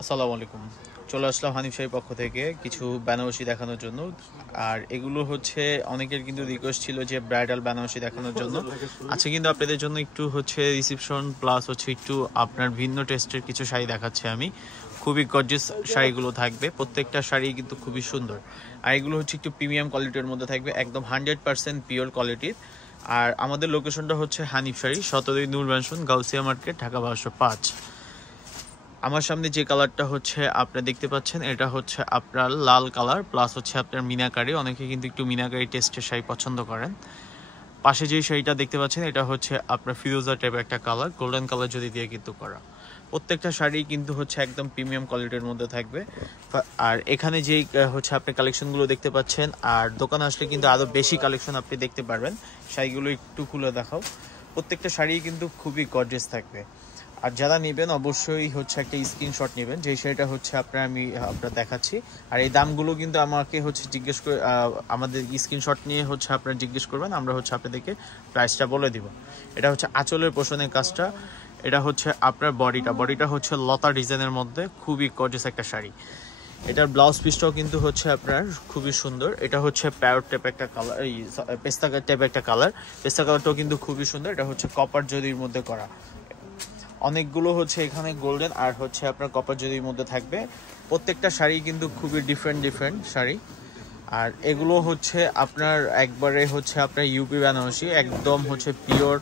আসসালামু আলাইকুম। চলে আসলাম হানিফ শাড়ির পক্ষ থেকে কিছু বেনারসি দেখানোর জন্য। আর এগুলো হচ্ছে অনেকের কিন্তু রিকোয়েস্ট ছিল যে ব্রাইডাল বেনারসি দেখানোর জন্য। আজকে কিন্তু আপনাদের জন্য একটু হচ্ছে রিসেপশন প্লাস হচ্ছে একটু আপনার ভিন্ন টেস্টের কিছু শাড়ি দেখাচ্ছি আমি। খুবই গর্জিয়াস শাড়িগুলো থাকবে, প্রত্যেকটা শাড়ি কিন্তু খুবই সুন্দর। আর এগুলো হচ্ছে একটু প্রিমিয়াম কোয়ালিটির মধ্যে থাকবে, একদম 100% পিওর কোয়ালিটির। আর আমাদের লোকেশনটা হচ্ছে হানিফ শাড়ি, 17 নূর ম্যানশন, গাউসিয়া মার্কেট, ঢাকা 1205। আমার সামনে যে কালারটা হচ্ছে আপনারা দেখতে পাচ্ছেন, এটা হচ্ছে আপনার লাল কালার প্লাস হচ্ছে আপনার মিনাকারি। অনেকে কিন্তু একটু মিনাকারি টেস্টের শাড়ি পছন্দ করেন। পাশে যে শাড়িটা দেখতে পাচ্ছেন এটা হচ্ছে আপনার ফিরোজা টাইপের একটা কালার, গোল্ডেন কালার যদি দিয়ে কিন্তু করা। প্রত্যেকটা শাড়ি কিন্তু হচ্ছে একদম প্রিমিয়াম কোয়ালিটির মধ্যে থাকবে। আর এখানে যেই হচ্ছে আপনি কালেকশনগুলো দেখতে পাচ্ছেন, আর দোকানে আসলে কিন্তু আরও বেশি কালেকশন আপনি দেখতে পারবেন। শাড়িগুলো একটু খুলে দেখাও। প্রত্যেকটা শাড়ি কিন্তু খুবই গর্জিয়াস থাকবে। আর যারা নেবেন অবশ্যই হচ্ছে একটা স্ক্রিনশট নেবেন, যে শাড়িটা হচ্ছে আমি আপনার দেখাচ্ছি। আর এই দামগুলো কিন্তু আমাকে হচ্ছে জিজ্ঞেস করে আমাদের স্ক্রিনশট নিয়ে হচ্ছে আপনারা জিজ্ঞেস করবেন, আমরা হচ্ছে আপনাদেরকে প্রাইসটা বলে দিব। এটা হচ্ছে আঁচলের পোষণের কাজটা। এটা হচ্ছে আপনার বডিটা হচ্ছে লতা ডিজাইনের মধ্যে খুবই গর্জিয়াস একটা শাড়ি। এটার ব্লাউজ পিসটাও কিন্তু হচ্ছে আপনার খুবই সুন্দর। এটা হচ্ছে প্যারট টাইপ একটা কালার, এই পেস্তা টাইপ একটা কালার। পেস্তা কালারটাও কিন্তু খুবই সুন্দর। এটা হচ্ছে কপার জরির মধ্যে করা। অনেকগুলো হচ্ছে এখানে গোল্ডেন আর হচ্ছে আপনার কপার জরির মধ্যে থাকবে। প্রত্যেকটা শাড়ি কিন্তু খুবই ডিফারেন্ট শাড়ি। আর এগুলো হচ্ছে আপনার একবারে হচ্ছে আপনার ইউপি বেনারসি, একদম হচ্ছে পিওর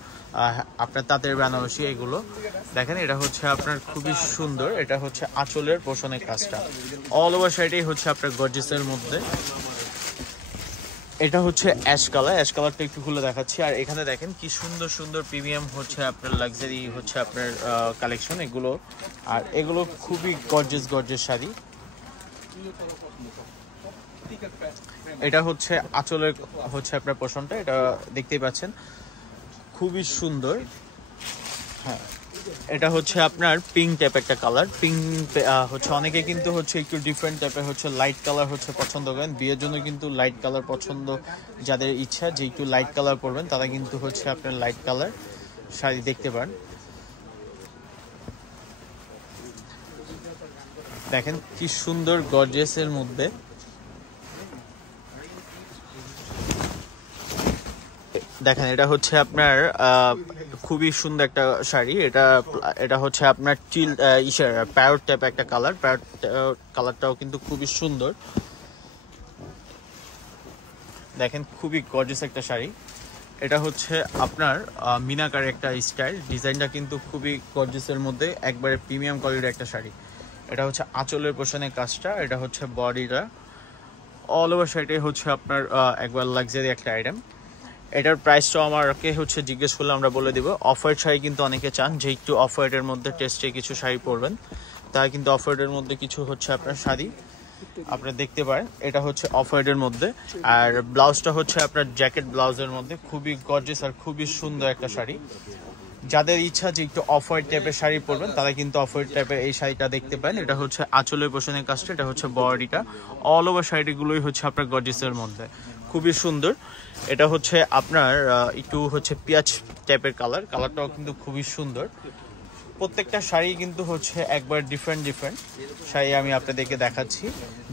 আপনার তাঁতের বেনারসি। এগুলো দেখেন, এটা হচ্ছে আপনার খুবই সুন্দর। এটা হচ্ছে আঁচলের পোষণের কাজটা, অল ওভার শাড়িটাই হচ্ছে আপনার গর্জিয়াসের মধ্যে। এটা হচ্ছে অ্যাশ কালারটা একটু খুলে দেখাচ্ছি। আর এখানে দেখেন কি সুন্দর সুন্দর প্রিমিয়াম হচ্ছে আপনার লাক্সারি হচ্ছে আপনার কালেকশন এগুলো। আর এগুলো খুবই গর্জিয়াস শাড়ি। এটা হচ্ছে আঁচলের হচ্ছে আপনার পোষণটা, এটা দেখতেই পাচ্ছেন খুবই সুন্দর। হ্যাঁ, এটা হচ্ছে আপনার পিঙ্ক টাইপ একটা কালার। পিঙ্ক হচ্ছে অনেকে কিন্তু হচ্ছে একটু ডিফারেন্ট টাইপের হচ্ছে লাইট কালার হচ্ছে পছন্দ করেন। বিয়ের জন্য কিন্তু লাইট কালার পছন্দ, যাদের ইচ্ছা যে একটু লাইট কালার পরবেন তারা কিন্তু হচ্ছে আপনার লাইট কালার শাড়ি দেখতে পারেন। দেখেন কি সুন্দর গর্জিয়াসের মধ্যে। দেখেন এটা হচ্ছে আপনার খুবই সুন্দর একটা শাড়ি। এটা হচ্ছে আপনার প্যারট টাইপ একটা কালার। প্যারট কালারটাও কিন্তু খুবই সুন্দর। দেখেন খুবই গর্জিয়াস একটা শাড়ি। এটা হচ্ছে আপনার মিনাকারি একটা স্টাইল, ডিজাইনটা কিন্তু খুবই গর্জিয়াসের মধ্যে, একবারে প্রিমিয়াম কোয়ালিটির একটা শাড়ি। এটা হচ্ছে আঁচলের পোষণের কাজটা। এটা হচ্ছে বডিটা, অল ওভার শাড়িটাই হচ্ছে আপনার একবার লাক্সারি একটা আইটেম। এটার প্রাইসটাও আমাকে হচ্ছে জিজ্ঞেস করলে আমরা বলে দিব। অফ হোয়াইট শাড়ি কিন্তু অনেকে চান যে একটু অফ হোয়াইটের মধ্যে টেস্টে কিছু শাড়ি পরবেন, তাই কিন্তু অফ হোয়াইটের মধ্যে কিছু হচ্ছে আপনার শাড়ি আপনারা দেখতে পারেন। এটা হচ্ছে অফ হোয়াইটের মধ্যে। আর ব্লাউজটা হচ্ছে আপনার জ্যাকেট ব্লাউজের মধ্যে, খুবই গর্জিয়াস আর খুবই সুন্দর একটা শাড়ি। যাদের ইচ্ছা যে একটু অফ হোয়াইট টাইপের শাড়ি পরবেন তারা কিন্তু অফ হোয়াইট টাইপের এই শাড়িটা দেখতে পারেন। এটা হচ্ছে আঁচলের পোষণের কাজটা। এটা হচ্ছে বডিটা, অল ওভার শাড়িগুলোই হচ্ছে আপনার গর্জিয়াসের মধ্যে খুবই সুন্দর। এটা হচ্ছে আপনার একটু হচ্ছে পেঁয়াজ টাইপের কালারটাও কিন্তু খুবই সুন্দর। প্রত্যেকটা শাড়ি কিন্তু হচ্ছে একবার ডিফারেন্ট শাড়ি আমি আপনাদেরকে দেখাচ্ছি।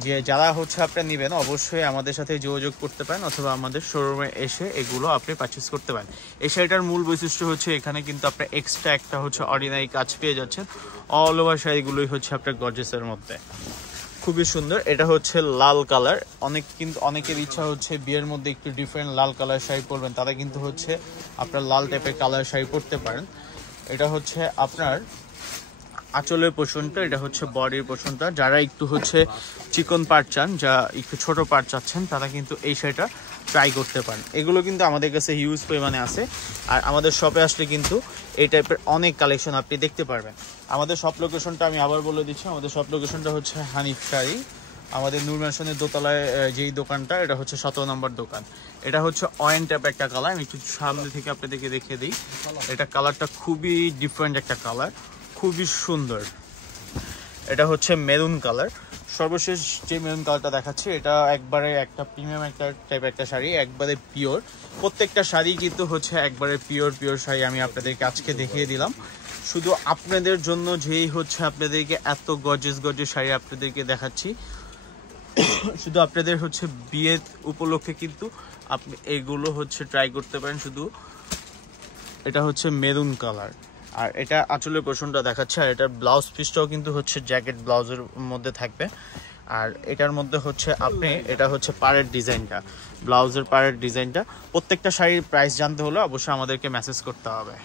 যে যারা হচ্ছে আপনারা নেবেন অবশ্যই আমাদের সাথে যোগাযোগ করতে পারেন, অথবা আমাদের শোরুমে এসে এগুলো আপনি পারচেস করতে পারেন। এই শাড়িটার মূল বৈশিষ্ট্য হচ্ছে এখানে কিন্তু আপনার এক্সট্রা একটা হচ্ছে অর্ডিনারি কাজ পেয়ে যাচ্ছেন। অল ওভার শাড়িগুলোই হচ্ছে আপনার গর্জিয়াসের মধ্যে খুবই সুন্দর। এটা হচ্ছে লাল কালার। অনেকের ইচ্ছা হচ্ছে বিয়ের মধ্যে একটু ডিফারেন্ট লাল কালার শাড়ি পরবেন, তারা কিন্তু হচ্ছে আপনার লাল টাইপের কালার শাড়ি পরতে পারেন। এটা হচ্ছে আপনার আঁচলের পোষণটা, এটা হচ্ছে বডির পোষণটা। যারা একটু হচ্ছে চিকন পার্ট চান, যা একটু ছোট পার্ট চাচ্ছেন, তারা কিন্তু এই শাড়িটা ট্রাই করতে পারেন। এগুলো কিন্তু আমাদের কাছে হিউজ পরিমাণে আছে। আর আমাদের শপে আসলে কিন্তু এই টাইপের অনেক কালেকশন আপনি দেখতে পারবেন। আমাদের শপ লোকেশনটা আমি আবার বলে দিচ্ছি। আমাদের শপ লোকেশনটা হচ্ছে হানিফ শাড়ি, আমাদের নূর ম্যানশনের দোতলায় যেই দোকানটা, এটা হচ্ছে 17 নম্বর দোকান। এটা হচ্ছে অয়েন টাইপ একটা কালার। আমি একটু সামনে থেকে আপনাদেরকে দেখিয়ে দিই। এটা কালারটা খুবই ডিফারেন্ট একটা কালার, খুবই সুন্দর। এটা হচ্ছে মেরুন কালার। সর্বশেষ যে মেরুন কালারটা দেখাচ্ছি, এটা একবারে একটা প্রিমিয়াম একটা টাইপ একটা শাড়ি, একবারে পিওর। প্রত্যেকটা শাড়ি কিন্তু হচ্ছে একবারে পিওর শাড়ি আমি আপনাদেরকে আজকে দেখিয়ে দিলাম। শুধু আপনাদের জন্য যেই হচ্ছে আপনাদেরকে এত গর্জিয়াস গর্জিয়াস শাড়ি আপনাদেরকে দেখাচ্ছি, শুধু আপনাদের হচ্ছে বিয়ে উপলক্ষে কিন্তু আপনি এইগুলো হচ্ছে ট্রাই করতে পারেন। শুধু এটা হচ্ছে মেরুন কালার, আর এটা আঁচলের পোর্শনটা দেখাচ্ছে, আর এটার ব্লাউজ পিসটাও কিন্তু হচ্ছে জ্যাকেট ব্লাউজের মধ্যে থাকবে। আর এটার মধ্যে হচ্ছে আপনি এটা হচ্ছে পাড়ের ডিজাইনটা, ব্লাউজের পাড়ের ডিজাইনটা। প্রত্যেকটা শাড়ির প্রাইস জানতে হলে অবশ্যই আমাদেরকে মেসেজ করতে হবে।